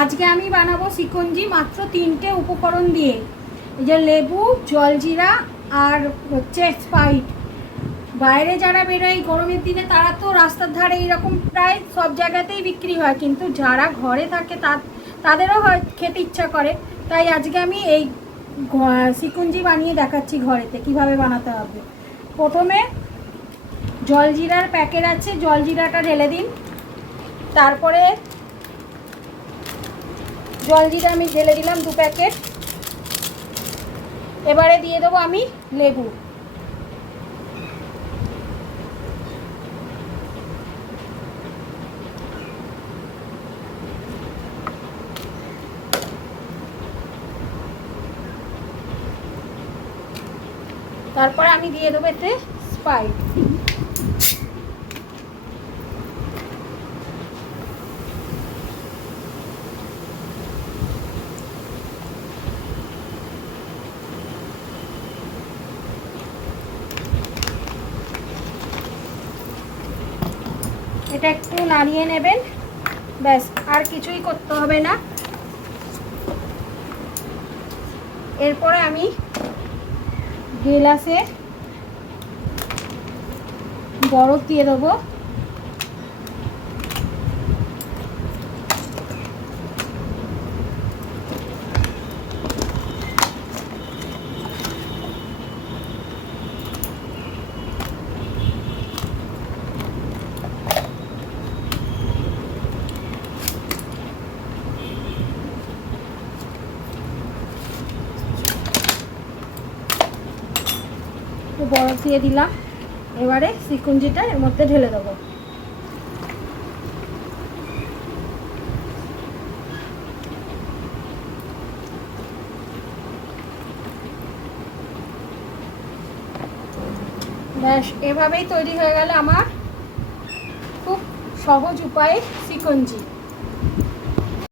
আজকে আমি বানাবো শিকঞ্জি মাত্র 3টে উপকরণ দিয়ে। এই যে লেবু, জলজিরা আর হচ্ছে স্প্রাইট। বাইরে যারা বেরোয় গরমের দিনে তারা তো রাস্তার ধারে এইরকম প্রায় সব জায়গাতেই বিক্রি হয়, কিন্তু যারা ঘরে থাকে তাদেরও হয় খেতে ইচ্ছা করে। তাই আজকে আমি এই শিকঞ্জি বানিয়ে দেখাচ্ছি ঘরেতে কিভাবে বানাতে হবে। প্রথমে জলজিরার প্যাকেট আছে, জলজিরাটা ঢেলে দিন। তারপরে জলজিরা আমি ঢেলে দিলাম 2 প্যাকেট। এবারে দিয়ে দেবো আমি লেবু। তারপরে আমি দিয়ে দেবো এতে স্প্রাইট। এটা একটু নাড়িয়ে নেবেন, ব্যাস, আর কিছুই করতে হবে না। এরপরে আমি গ্লাসে বরফ দিয়ে দেবো। বরফ দিয়ে দিলাম। এবারে শিকঞ্জিটা এর মধ্যে ঢেলে দেবো। ব্যাস, এভাবেই তৈরি হয়ে গেল আমার খুব সহজ উপায়ে শিকঞ্জি।